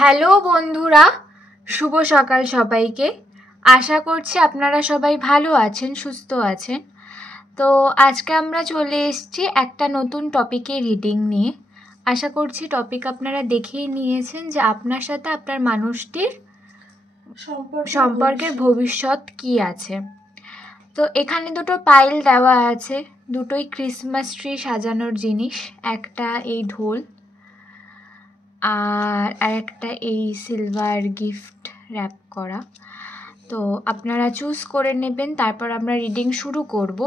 Hello বন্ধুরা, শুভ সকাল সবাইকে। আশা করছি আপনারা সবাই ভালো আছেন, সুস্থ আছেন। তো আজকে আমরা চলে এসেছি একটা নতুন টপিকে রিডিং নিয়ে। আশা করছি টপিক আপনারা দেখেই নিয়েছেন যে আপনার সাথে আপনার মানুষটির সম্পর্কের ভবিষ্যৎ কি আছে। তো এখানে দুটো পাইল দেওয়া আছে, দুটোই ক্রিসমাস ট্রি সাজানোর জিনিস। একটা এই ঢোল আর একটা এই সিলভার গিফট র্যাপ করা। তো আপনারা চুজ করে নেবেন, তারপর আমরা রিডিং শুরু করব।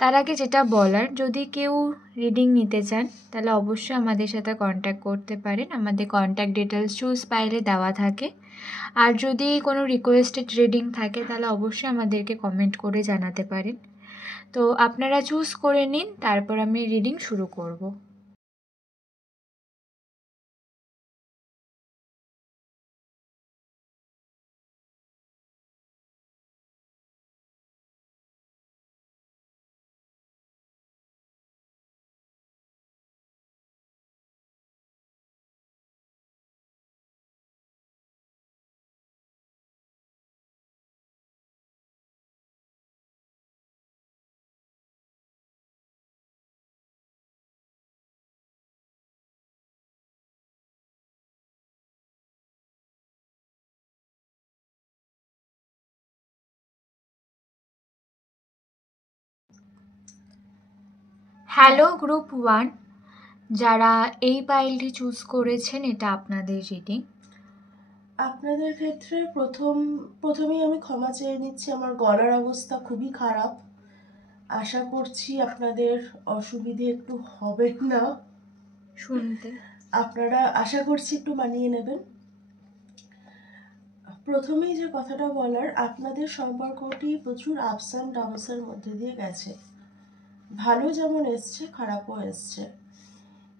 তার আগে যেটা বলার, যদি কেউ রিডিং নিতে চান তাহলে অবশ্যই আমাদের সাথে কন্ট্যাক্ট করতে পারেন। আমাদের কন্ট্যাক্ট ডিটেলস চুজ পাইলে দেওয়া থাকে। আর যদি কোনো রিকোয়েস্টেড রিডিং থাকে তাহলে অবশ্যই আমাদেরকে কমেন্ট করে জানাতে পারেন। তো আপনারা চুজ করে নিন, তারপর আমি রিডিং শুরু করব। হ্যালো গ্রুপ 1, যারা এই পাইলটি চুজ করেছেন, এটা আপনাদের রিডিং। আপনাদের ক্ষেত্রে প্রথমেই আমি ক্ষমা চেয়ে নিচ্ছি, আমার গলার অবস্থা খুবই খারাপ। আশা করছি আপনাদের অসুবিধে একটু হবে না শুনতে। আপনারা আশা করছি একটু মানিয়ে নেবেন। প্রথমেই যে কথাটা বলার, আপনাদের সম্পর্কটি প্রচুর আপস অ্যান্ড ডাউনসের মধ্যে দিয়ে গেছে। ভালো যেমন এসছে, খারাপও এসছে।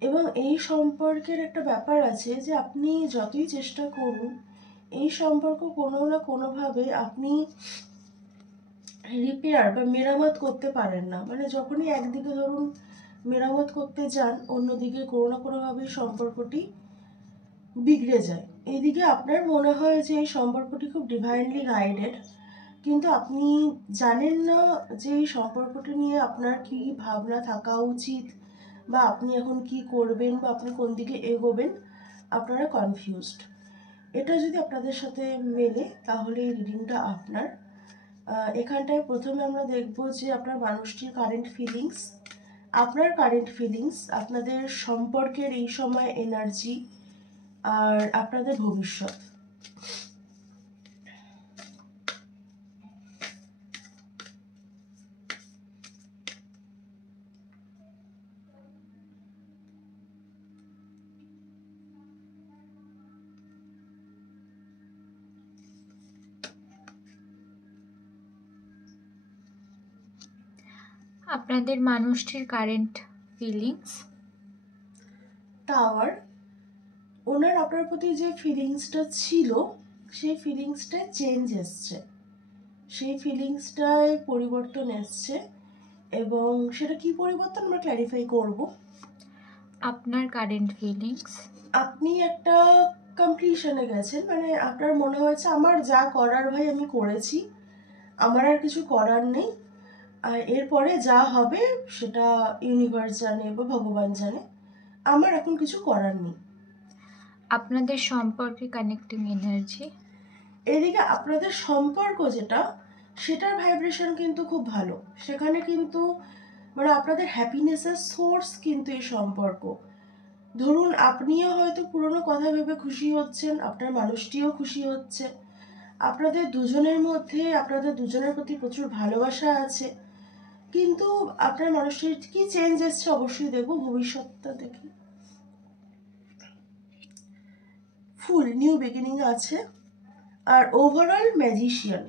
এবং এই সম্পর্কের একটা ব্যাপার আছে যে আপনি যতই চেষ্টা করুন, এই সম্পর্ক কোনো না কোনোভাবে আপনি রিপেয়ার বা মেরামত করতে পারেন না। মানে যখনই একদিকে ধরুন মেরামত করতে যান, অন্যদিকে কোনো না কোনোভাবে সম্পর্কটি বিগড়ে যায়। এইদিকে আপনার মনে হয় যে এই সম্পর্কটি খুব ডিভাইনলি গাইডেড, কিন্তু আপনি জানেন না যে এই সম্পর্কটি নিয়ে আপনার কি ভাবনা থাকা উচিত, বা আপনি এখন কি করবেন, বা আপনি কোন দিকে এগোবেন। আপনারা কনফিউজড। এটা যদি আপনাদের সাথে মেলে তাহলে এই রিডিংটা আপনার। এখানটায় প্রথমে আমরা দেখব যে আপনার মানুষটির কারেন্ট ফিলিংস, আপনাদের সম্পর্কের এই সময় এনার্জি, আর আপনাদের ভবিষ্যৎ। আপনাদের মানুষটির কারেন্ট ফিলিংস। টাওয়ার, ওনার আপনার প্রতি যে ফিলিংসটা ছিল, সেই ফিলিংসটায় চেঞ্জ এসছে, সেই ফিলিংসটায় পরিবর্তন এসছে। এবং সেটা কি পরিবর্তন আমরা ক্ল্যারিফাই করব। আপনার কারেন্ট ফিলিংস, আপনি একটা কমপ্লিশনে গেছেন, মানে আপনার মনে হয়েছে আমার যা করার ভাই আমি করেছি, আমার আর কিছু করার নেই, আর এরপরে যা হবে সেটা ইউনিভার্স জানে বা ভগবান জানে, আমার এখন কিছু করার নেই। আপনাদের সম্পর্কে কানেক্টিং এনার্জি। এদিকে আপনাদের সম্পর্ক যেটা, সেটার ভাইব্রেশন কিন্তু খুব ভালো। সেখানে কিন্তু মানে আপনাদের হ্যাপিনেসের সোর্স কিন্তু এই সম্পর্ক। ধরুন আপনিও হয়তো পুরনো কথা ভেবে খুশি হচ্ছেন, আপনার মানুষটিও খুশি হচ্ছে, আপনাদের দুজনের মধ্যে আপনাদের দুজনের প্রতি প্রচুর ভালোবাসা আছে। কিন্তু আপনার মানুষটির কি চেঞ্জ এসছে অবশ্যই দেখবো, ভবিষ্যৎটা দেখি। ফুল নিউ বিগিনিং আছে। আর ওভারঅল ম্যাজিশিয়ান।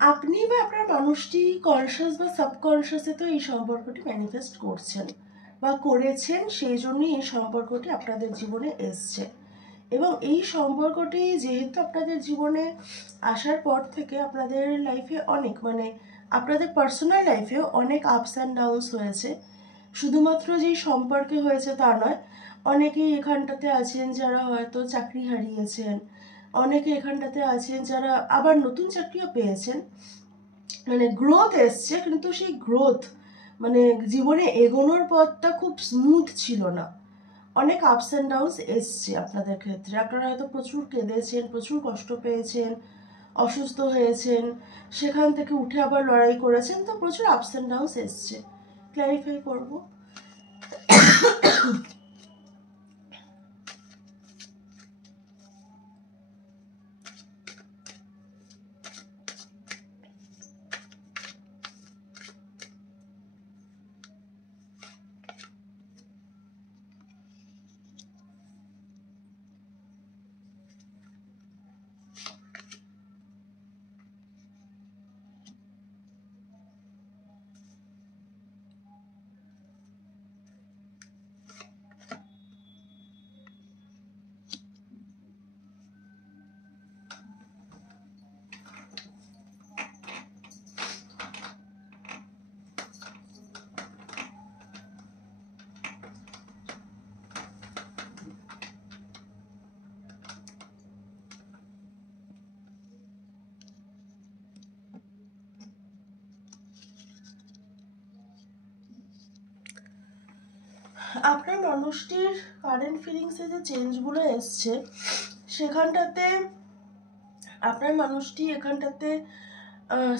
আপনি বা আপনার মানুষটি কনশাস বা সাবকনশাসে তো এই সম্পর্কটি ম্যানিফেস্ট করছেন বা করেছেন, সেই জন্যই এই সম্পর্কটি আপনাদের জীবনে এসছে। এবং এই সম্পর্কটি যেহেতু আপনাদের জীবনে আসার পর থেকে আপনাদের লাইফে অনেক, মানে আপনাদের পার্সোনাল লাইফেও অনেক আপস অ্যান্ড ডাউনস হয়েছে, শুধুমাত্র যেই সম্পর্কে হয়েছে তা নয়, অনেকেই এখানটাতে আছেন যারা হয়তো চাকরি হারিয়েছেন, অনেকে এখানটাতে আছেন যারা আবার নতুন চাকরিও পেয়েছেন, মানে গ্রোথ এসছে, কিন্তু সেই গ্রোথ মানে জীবনে এগোনোর পথটা খুব স্মুথ ছিল না, অনেক আপস অ্যান্ড ডাউনস এসছে আপনাদের ক্ষেত্রে। আপনারা হয়তো প্রচুর কেঁদেছেন, প্রচুর কষ্ট পেয়েছেন, অসুস্থ হয়েছেন, সেখান থেকে উঠে আবার লড়াই করেছেন, তো প্রচুর আপস অ্যান্ড ডাউনস এসছে। ক্ল্যারিফাই করবো। আপনার মানুষটির কারেন্ট ফিলিংসে যে চেঞ্জগুলো এসছে, সেখানটাতে আপনার মানুষটি এখানটাতে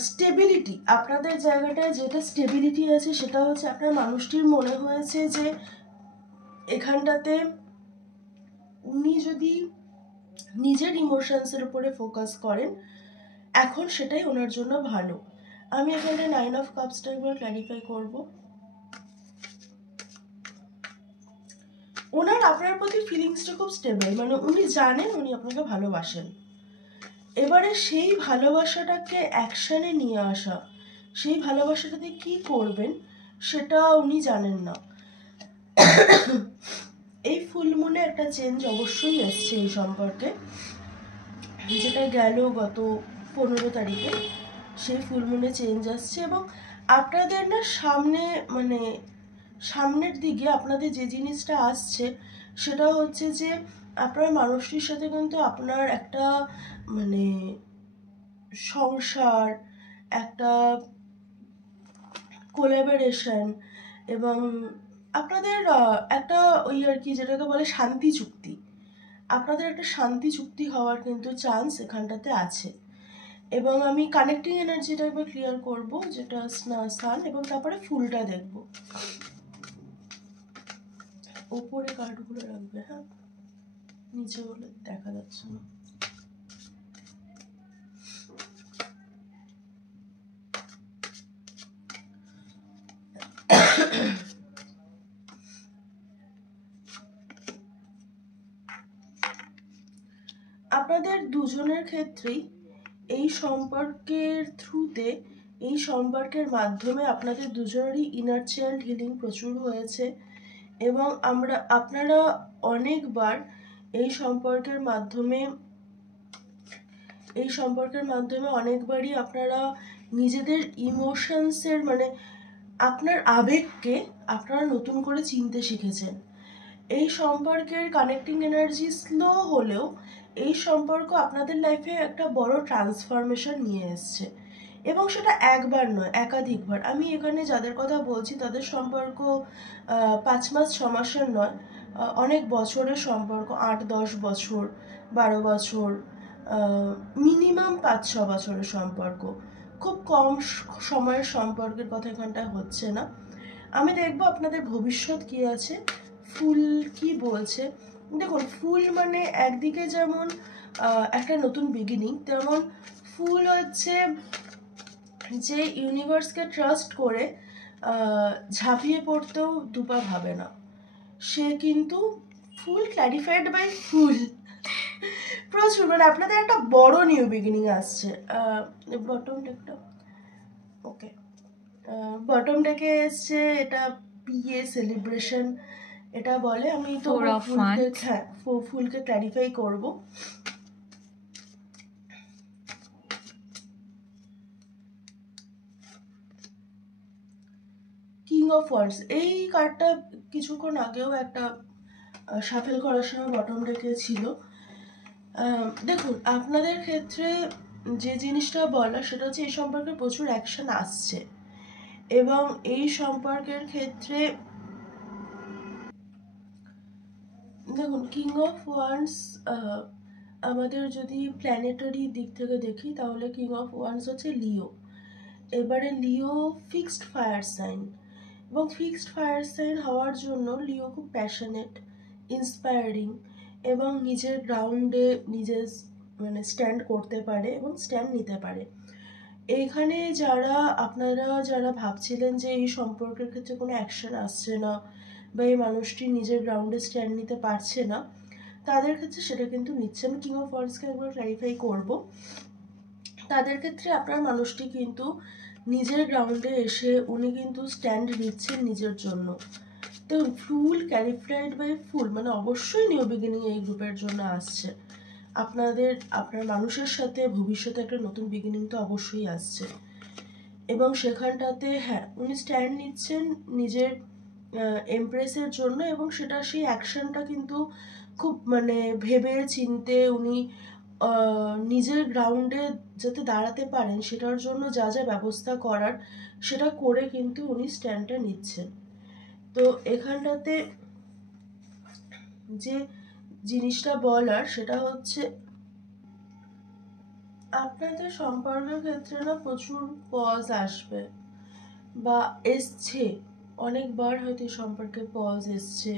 স্টেবিলিটি, আপনাদের জায়গাটায় যেটা স্টেবিলিটি আছে সেটা হচ্ছে আপনার মানুষটির মনে হয়েছে যে এখানটাতে উনি যদি নিজের ইমোশনসের উপরে ফোকাস করেন, এখন সেটাই ওনার জন্য ভালো। আমি এখানে 9 অফ কাপসটা একবার ক্ল্যারিফাই করব। ওনার আপনার প্রতি ফিলিংসটা খুব স্টেবল, মানে উনি জানেন উনি আপনাকে ভালোবাসেন। এবারে সেই ভালোবাসাটাকে অ্যাকশনে নিয়ে আসা, সেই ভালোবাসাটাতে কি করবেন সেটা উনি জানেন না। এই ফুলমুনে একটা চেঞ্জ অবশ্যই এসছে এই সম্পর্কে, যেটা গেল গত 15 তারিখে, সেই ফুলমুনে চেঞ্জ আসছে। এবং আপনাদের না সামনে মানে সামনের দিকে আপনাদের যে জিনিসটা আসছে সেটা হচ্ছে যে আপনার মানুষটির সাথে কিন্তু আপনার একটা মানে সংসার, একটা কোলাবোরেশন, এবং আপনাদের একটা ওই আর কি যেটাকে বলে শান্তি চুক্তি, আপনাদের একটা শান্তি চুক্তি হওয়ার কিন্তু চান্স এখানটাতে আছে। এবং আমি কানেক্টিং এনার্জিটা একবার ক্লিয়ার করবো, যেটা সান, এবং তারপরে ফুলটা দেখব। ওপরে কার্ডগুলো রাখবে, হ্যাঁ, নিচে বলে দেখা যাচ্ছে না। আপনাদের দুজনের ক্ষেত্রেই এই সম্পর্কের থ্রুতে, এই সম্পর্কের মাধ্যমে আপনাদের দুজনেরই ইনার চাইল্ড হিলিং প্রচুর হয়েছে। এবং আপনারা অনেকবার এই সম্পর্কের মাধ্যমে অনেকবারই আপনারা নিজেদের ইমোশনসের মানে আপনার আবেগকে আপনারা নতুন করে চিনতে শিখেছেন। এই সম্পর্কের কানেক্টিং এনার্জি স্লো হলেও এই সম্পর্ক আপনাদের লাইফে একটা বড় ট্রান্সফরমেশন নিয়ে এসছে, এবং সেটা একবার নয়, একাধিকবার। আমি এখানে যাদের কথা বলছি তাদের সম্পর্ক 5 মাস 6 মাসের নয়, অনেক বছরের সম্পর্ক, 8-10 বছর, 12 বছর, মিনিমাম 5-6 বছরের সম্পর্ক। খুব কম সময়ের সম্পর্কের কথা এখানটায় হচ্ছে না। আমি দেখবো আপনাদের ভবিষ্যৎ কি আছে, ফুল কি বলছে। দেখুন, ফুল মানে একদিকে যেমন একটা নতুন বিগিনিং, তেমন ফুল হচ্ছে যে ইউনিভার্সকে ট্রাস্ট করে ঝাঁপিয়ে পড়তেও দুপা ভাবে না, সে কিন্তু ফুল ক্ল্যারিফাইড বাই ফুল প্রচুর, মানে আপনাদের একটা বড় নিউ বিগিনিং আসছে। বটম টেকটা ওকে, বটম টেকে এসছে, এটা বিয়ে সেলিব্রেশন এটা বলে। আমি তো ফুলকে ক্ল্যারিফাই করব। কিং অফ ওয়ান্ডস, এই কার্ডটা কিছুক্ষণ আগেও একটা শাফেল করার সময় বটম ডেকে ছিল। দেখুন, আপনাদের ক্ষেত্রে যে জিনিসটা বলা সেটা হচ্ছে এই সম্পর্কে প্রচুর অ্যাকশন আসছে, এবং এই সম্পর্কের ক্ষেত্রে দেখুন কিং অফ ওয়ান্ডস, আমাদের যদি প্ল্যানেটারি দিক থেকে দেখি তাহলে কিং অফ ওয়ান্ডস হচ্ছে লিও। এবারে লিও ফিক্সড ফায়ার সাইন, এবং ফিক্সড ফায়ার সাইন হওয়ার জন্য লিও খুব প্যাশনেট, ইন্সপায়ারিং, এবং নিজের গ্রাউন্ডে নিজের মানে স্ট্যান্ড করতে পারে এবং স্ট্যান্ড নিতে পারে। এইখানে আপনারা যারা ভাবছিলেন যে এই সম্পর্কের ক্ষেত্রে কোনো অ্যাকশন আসছে না বা এই মানুষটি নিজের গ্রাউন্ডে স্ট্যান্ড নিতে পারছে না, তাদের ক্ষেত্রে সেটা কিন্তু নিচ্ছে। আমি কিং অফ ওয়ান্ডসকে একবার ক্ল্যারিফাই করবো। তাদের ক্ষেত্রে আপনার মানুষটি কিন্তু নিজের গ্রাউন্ডে এসে উনি কিন্তু স্ট্যান্ড নিচ্ছেন নিজের জন্য। তো ফুল ক্যালিফ্রাইড বাই ফুল মানে অবশ্যই নিউ বিগিনিং এই গ্রুপের জন্য আসছে। আপনার মানুষের সাথে ভবিষ্যতে একটা নতুন বিগিনিং তো অবশ্যই আসছে, এবং সেখানটাতে হ্যাঁ উনি স্ট্যান্ড নিচ্ছেন নিজের এমপ্রেসের জন্য, এবং সেটা সেই অ্যাকশনটা কিন্তু খুব মানে ভেবে চিনতে উনি নিজের গ্রাউন্ডে যাতে দাঁড়াতে পারেন সেটার জন্য যা যা ব্যবস্থা করার সেটা করে কিন্তু উনি স্ট্যান্ডটা নিচ্ছেন। তো এখানটাতে যে জিনিসটা বলার সেটা হচ্ছে আপনাদের সম্পর্কের ক্ষেত্রে না প্রচুর পজ আসবে বা এসছে, অনেকবার হয়তো এই সম্পর্কে পজ এসছে,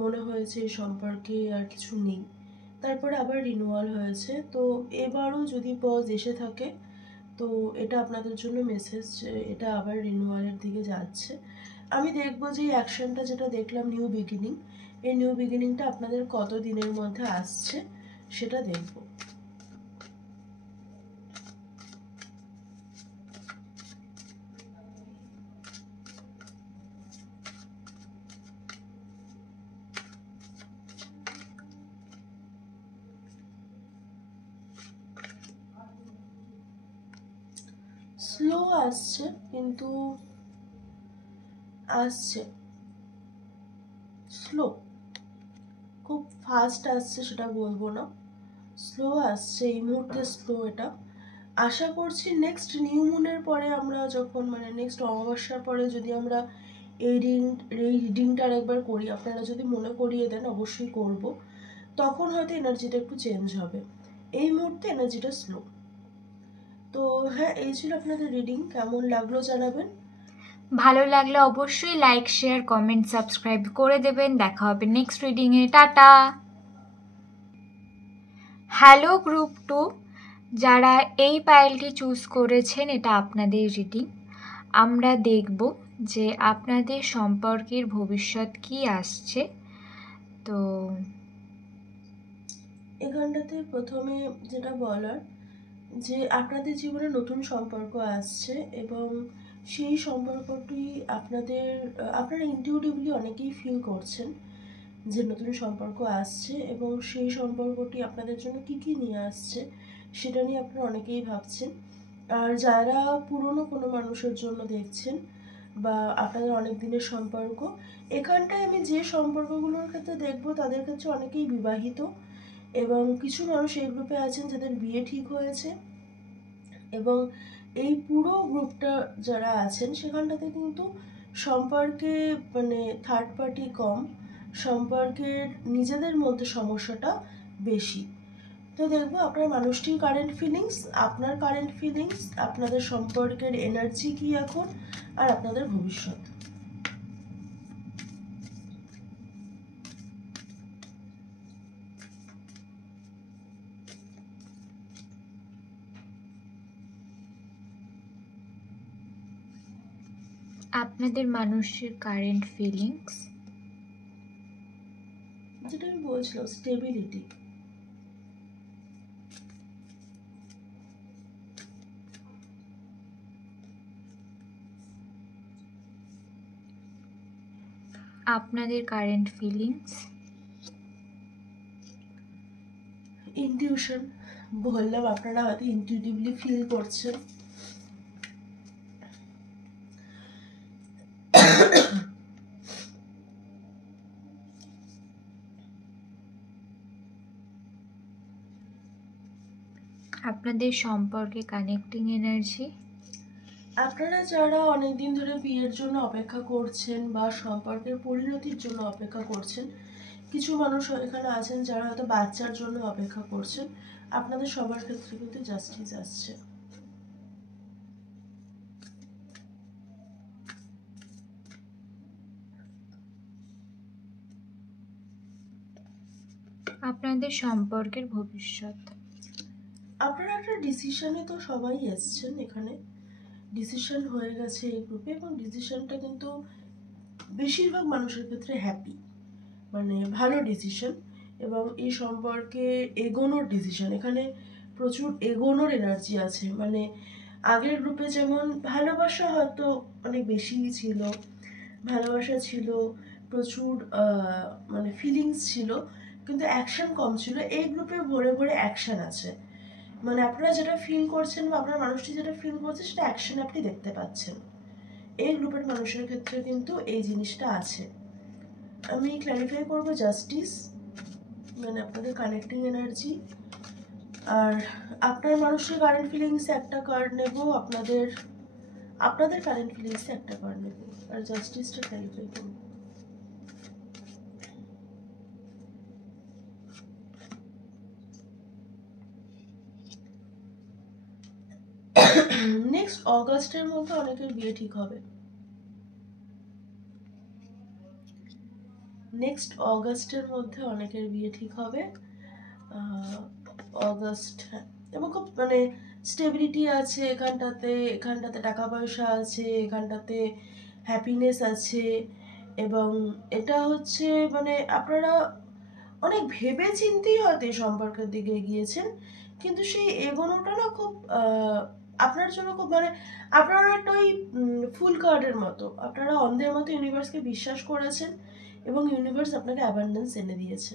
মনে হয়েছে এই সম্পর্কে আর কিছু নেই, তারপরে আবার রিনিউয়াল হয়েছে। তো এবারও যদি পজ এসে থাকে তো এটা আপনাদের জন্য মেসেজ যে এটা আবার রিনিউয়ালের দিকে যাচ্ছে। আমি দেখবো যে এই অ্যাকশনটা যেটা দেখলাম নিউ বিগিনিং, এই নিউ বিগিনিংটা আপনাদের কত দিনের মধ্যে আসছে সেটা দেখবো। স্লো আসছে কিন্তু আসছে, স্লো, খুব ফাস্ট আসছে সেটা বলবো না, স্লো আসছে এই মুহূর্তে, স্লো। এটা আশা করছি নেক্সট নিউ মুনের পরে আমরা যখন মানে নেক্সট অমাবস্যার পরে যদি আমরা এই রিডিংটা আরেকবার করি, আপনারা যদি মনে করিয়ে দেন অবশ্যই করব, তখন হয়তো এনার্জিটা একটু চেঞ্জ হবে। এই মুহূর্তে এনার্জিটা স্লো। তো হ্যাঁ, এই ছিল আপনাদের রিডিং। কেমন লাগলো জানাবেন। ভালো লাগলে অবশ্যই লাইক, শেয়ার, কমেন্ট, সাবস্ক্রাইব করে দেবেন। দেখা হবে নেক্সট রিডিংয়ে। টাটা। হ্যালো গ্রুপ 2, যারা এই পাইলটি চুজ করেছেন, এটা আপনাদের রিডিং। আমরা দেখব যে আপনাদের সম্পর্কের ভবিষ্যৎ কি আসছে। তো এখানটাতে প্রথমে যেটা বলার যে আপনাদের জীবনে নতুন সম্পর্ক আসছে, এবং সেই সম্পর্কটি আপনারা ইনটিউটিভলি অনেকেই ফিল করছেন যে নতুন সম্পর্ক আসছে, এবং সেই সম্পর্কটি আপনাদের জন্য কি কি নিয়ে আসছে সেটা নিয়ে আপনারা অনেকেই ভাবছেন। আর যারা পুরনো কোনো মানুষের জন্য দেখছেন বা আপনাদের অনেক দিনের সম্পর্ক, এখানটায় আমি যে সম্পর্কগুলোর ক্ষেত্রে দেখবো তাদের ক্ষেত্রে অনেকেই বিবাহিত, এবং কিছু মানুষ এই গ্রুপে আছেন যাদের বিয়ে ঠিক হয়েছে, এবং এই পুরো গ্রুপটা যারা আছেন সেখানটাতে কিন্তু সম্পর্কে মানে থার্ড পার্টি কম, সম্পর্কের নিজেদের মধ্যে সমস্যাটা বেশি। তো দেখবো আপনার মানুষটির কারেন্ট ফিলিংস, আপনার কারেন্ট ফিলিংস, আপনাদের সম্পর্কের এনার্জি কি এখন, আর আপনাদের ভবিষ্যৎ। আপনাদের মানুষের কারেন্ট ফিলিংস, যেটা আমি বলছিলাম, স্টেবিলিটি। আপনাদের কারেন্ট ফিলিংস, ইনটিউশন। বললাম আপনারা হয়তো ইনটিউটিভলি ফিল করছেন। আপনাদের সম্পর্কে কানেক্টিং এনার্জি। আপনারা যারা অনেকদিন ধরে বিয়ের জন্য অপেক্ষা করছেন বা সম্পর্কের পরিণতির জন্য অপেক্ষা করছেন, কিছু মানুষ এখানে আছেন যারা হয়তো বাচ্চার জন্য অপেক্ষা করছেন, আপনাদের সবার ক্ষেত্রে কিন্তু জাস্টিস আসছে। আপনাদের সম্পর্কের ভবিষ্যৎ। আপনারা একটা ডিসিশনে তো সবাই এসছেন, এখানে ডিসিশন হয়ে গেছে এই গ্রুপে, এবং ডিসিশনটা কিন্তু বেশিরভাগ মানুষের ক্ষেত্রে হ্যাপি, মানে ভালো ডিসিশন, এবং এই সম্পর্কে এগোনোর ডিসিশন। এখানে প্রচুর এগোনোর এনার্জি আছে। মানে আগের গ্রুপে যেমন ভালোবাসা হয়তো অনেক বেশিই ছিল, ভালোবাসা ছিল, প্রচুর মানে ফিলিংস ছিল, কিন্তু অ্যাকশন কম ছিল। এই গ্রুপে ভরে ভরে অ্যাকশন আছে। মানে আপনারা যেটা ফিল করছেন বা আপনার মানুষটি যেটা ফিল করছে সেটা অ্যাকশন আপনি দেখতে পাচ্ছেন। এই গ্রুপের মানুষের ক্ষেত্রে কিন্তু এই জিনিসটা আছে। আমি ক্ল্যারিফাই করবো জাস্টিস, মানে আপনাদের কানেক্টিং এনার্জি, আর আপনার মানুষের কারেন্ট ফিলিংসে একটা কার্ড নেব, আপনাদের কারেন্ট ফিলিংসে একটা কার্ড নেব, আর জাস্টিসটা ক্ল্যারিফাই করব। নেক্সট অগাস্টের মধ্যে অনেকের বিয়ে ঠিক হবে। নেক্সট অগাস্টের মধ্যে অনেকের বিয়ে ঠিক হবে। অগাস্ট, হ্যাঁ, এবং খুব মানে স্টেবিলিটি আছে এখানটাতে, এখানটাতে টাকা পয়সা আছে, এখানটাতে হ্যাপিনেস আছে, এবং এটা হচ্ছে মানে আপনারা অনেক ভেবে চিন্তেই হয়তো এই সম্পর্কের দিকে এগিয়েছেন, কিন্তু সেই এগোনোটা না খুব আপনার জন্য খুব মানে আপনারা একটা ওই ফুল কার্ডের মতো, আপনারা অন্ধের মতো ইউনিভার্সকে বিশ্বাস করেছেন, এবং ইউনিভার্স আপনাকে অ্যাবান্ডেন্স এনে দিয়েছে।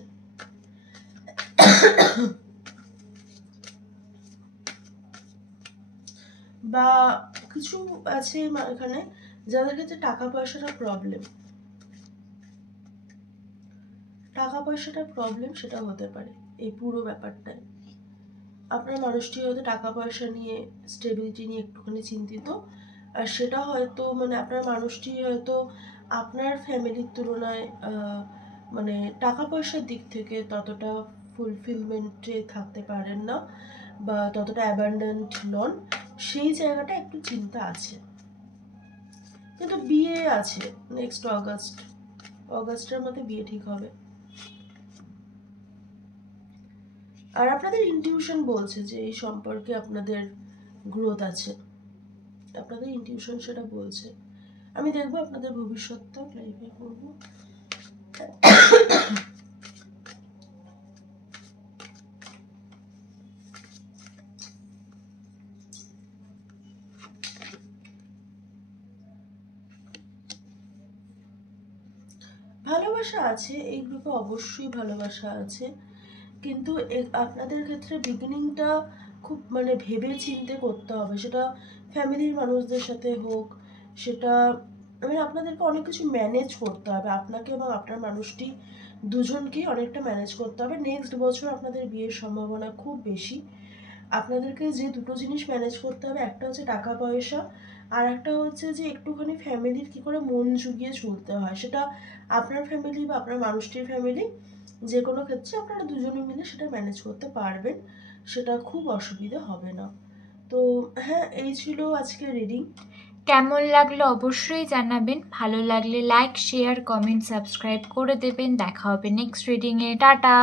বা কিছু আছে এখানে যাদের ক্ষেত্রে টাকা পয়সাটা প্রবলেম, সেটা হতে পারে এই পুরো ব্যাপারটায়। আপনার মানুষটি হয়তো টাকা পয়সা নিয়ে, স্টেবিলিটি নিয়ে একটুখানি চিন্তিত, আর সেটা হয়তো মানে আপনার মানুষটি হয়তো আপনার ফ্যামিলির তুলনায় মানে টাকা পয়সার দিক থেকে ততটা ফুলফিলমেন্টে থাকতে পারেন না, বা ততটা অ্যাবান্ডেন্ট নন, সেই জায়গাটা একটু চিন্তা আছে। কিন্তু বিয়ে আছে নেক্সট অগাস্টের মধ্যে বিয়ে ঠিক হবে। আর আপনাদের ইনটিউশন বলছে যে এই সম্পর্কে আপনাদের গ্রোথ আছে, আপনাদের ইনটিউশন সেটা বলছে। আমি দেখবো আপনাদের ভবিষ্যৎটা ক্লারিফাই করবো। ভালোবাসা আছে এই গ্রুপে, অবশ্যই ভালোবাসা আছে, কিন্তু আপনাদের ক্ষেত্রে বিগিনিংটা খুব মানে ভেবে চিন্তে করতে হবে। সেটা ফ্যামিলির মানুষদের সাথে হোক, সেটা মানে আপনাদেরকে অনেক কিছু ম্যানেজ করতে হবে, আপনাকে এবং আপনার মানুষটি দুজনকেই অনেকটা ম্যানেজ করতে হবে। নেক্সট বছর আপনাদের বিয়ের সম্ভাবনা খুব বেশি। আপনাদেরকে যে দুটো জিনিস ম্যানেজ করতে হবে, একটা হচ্ছে টাকা পয়সা, আর একটা হচ্ছে যে একটুখানি ফ্যামিলির কী করে মন জুগিয়ে চলতে হয়, সেটা আপনার ফ্যামিলি বা আপনার মানুষটির ফ্যামিলি, যে কোনো ক্ষেত্রে আপনারা দুজনে মিলে সেটা ম্যানেজ করতে পারবেন, সেটা খুব অসুবিধা হবে না। তো হ্যাঁ, এই ছিল আজকে রিডিং। কেমন লাগলো অবশ্যই জানাবেন, ভালো লাগলে লাইক, শেয়ার, কমেন্ট, সাবস্ক্রাইব করে দেবেন। দেখা হবে নেক্সট রিডিংয়ে। টাটা।